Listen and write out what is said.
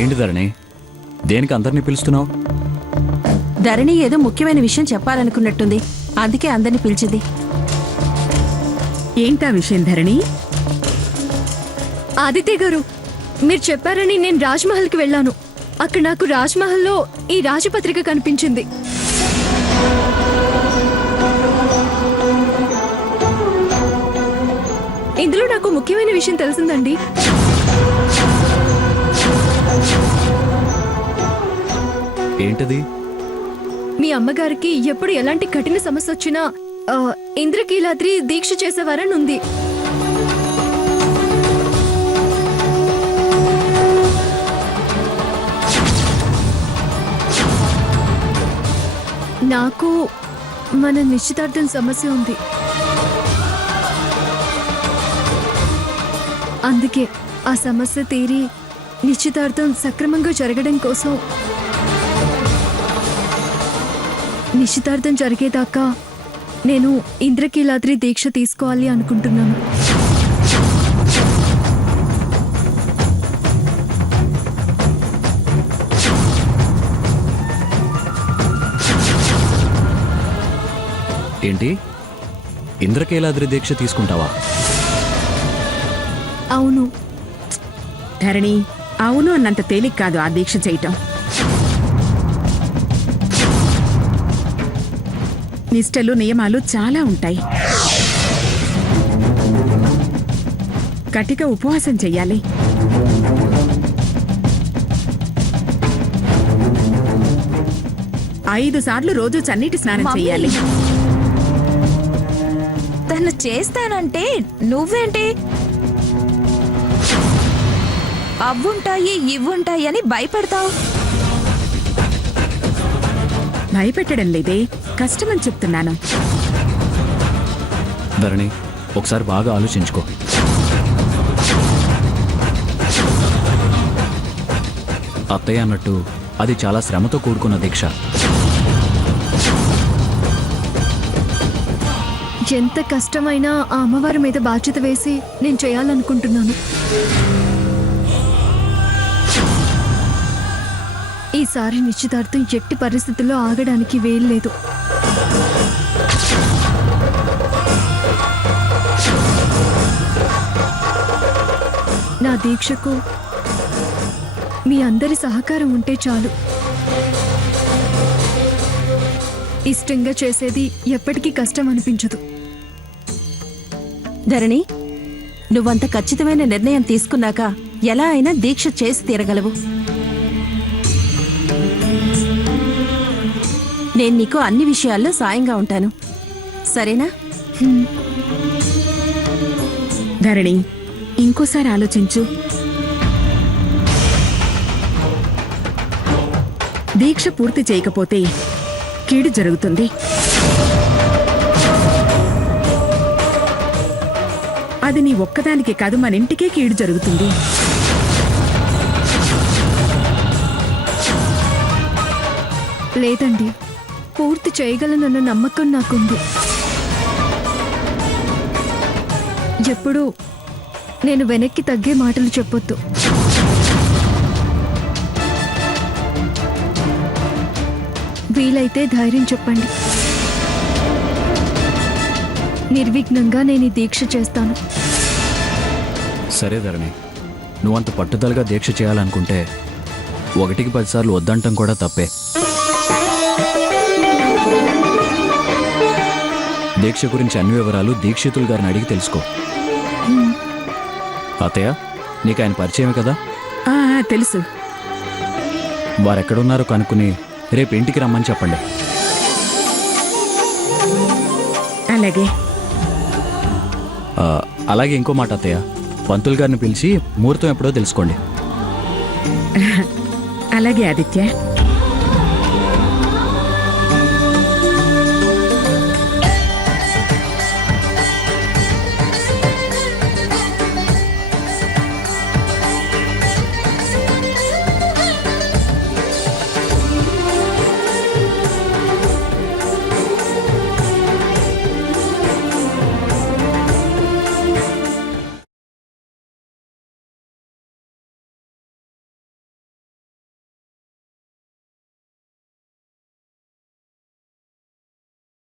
ఏంటి ధరణి, దేనికి అందరినీ పిలుస్తున్నావు? ధరణి ఏదో ముఖ్యమైన విషయం చెప్పాలనుకున్నట్టుంది, అందుకే అందరినీ పిలిచింది. ఏంటా విషయం ధరణి? ఆదిత్య గారు, మీరు చెప్పారని నేను రాజ్మహల్కి వెళ్ళాను. అక్కడ నాకు రాజ్మహల్లో ఈ రాజపత్రిక కనిపించింది. ఇందులో నాకు ముఖ్యమైన విషయం తెలిసిందండి. ఏంటది? మీ అమ్మగారికి ఎప్పుడు ఎలాంటి కఠిన సమస్య వచ్చినా ఇంద్రకీలాద్రి దీక్ష చేసేవారని ఉంది. నాకు మన నిశ్చితార్థం సమస్య ఉంది. అందుకే ఆ సమస్య తీరి నిశ్చితార్థం సక్రమంగా జరగడం కోసం నిశ్చితార్థం జరిగేదాకా నేను ఇంద్రకీలాద్రి దీక్ష తీసుకోవాలి అనుకుంటున్నాను. ఏంటి, ఇంద్రకీలాద్రి దీక్ష తీసుకుంటావా? అవును. ధరణి, అవును అన్నంత తేలిక కాదు ఆ దీక్ష చేయటం. నిష్టలు నియమాలు చాలా ఉంటాయి. కటిక ఉపవాసం చెయ్యాలి. ఐదు సార్లు రోజు చన్నీటి స్నానం చెయ్యాలి. తను చేస్తానంటే నువ్వేంటి అవ్వుంటాయి ఇవ్వుంటాయి అని భయపెడతావు? భయపెట్టడం లేదే, కష్టమని చెప్తున్నాను. ధరణి, ఒకసారి బాగా ఆలోచించుకో. అత్తయ్య అన్నట్టు అది చాలా శ్రమతో కూడుకున్న దీక్ష. ఎంత కష్టమైనా ఆ అమ్మవారి మీద బాధ్యత వేసి నేను చేయాలనుకుంటున్నాను. ఈసారి నిశ్చితార్థం ఎట్టి పరిస్థితుల్లో ఆగడానికి వీల్లేదు. నా దీక్షకు మీ అందరి సహకారం ఉంటే చాలు. ఇష్టంగా చేసేది ఎప్పటికీ కష్టం అనిపించదు. ధరణి, నువ్వంత ఖచ్చితమైన నిర్ణయం తీసుకున్నాక ఎలా అయినా దీక్ష చేసి తీరగలవు. నేను నీకు అన్ని విషయాల్లో సాయంగా ఉంటాను, సరేనా? ధరణి, ఇంకోసారి ఆలోచించు. దీక్ష పూర్తి చేయకపోతే కీడు జరుగుతుంది. అది నీ ఒక్కదానికే కాదు, మన ఇంటికే కీడు జరుగుతుంది. లేదండి, పూర్తి చేయగలనన్న నమ్మకం నాకుంది. ఎప్పుడూ నేను వెనక్కి తగ్గే మాటలు చెప్పొద్దు. వీలైతే ధైర్యం చెప్పండి. నిర్విఘ్నంగా నేను ఈ దీక్ష చేస్తాను. సరే ధరణి, నువ్వంత పట్టుదలగా దీక్ష చేయాలనుకుంటే 1కి 10 సార్లు వద్దంటం కూడా తప్పే. దీక్ష గురించి అన్ని వివరాలు దీక్షితులు గారిని అడిగి తెలుసుకో. అత్తయ్య, నీకు ఆయన పరిచయమే కదా? తెలుసు. వారెక్కడున్నారో కనుక్కుని రేపు ఇంటికి రమ్మని చెప్పండి. అలాగే. అలాగే ఇంకో మాట అత్తయ్య, పంతులు గారిని పిలిచి ముహూర్తం ఎప్పుడో తెలుసుకోండి. అలాగే ఆదిత్య.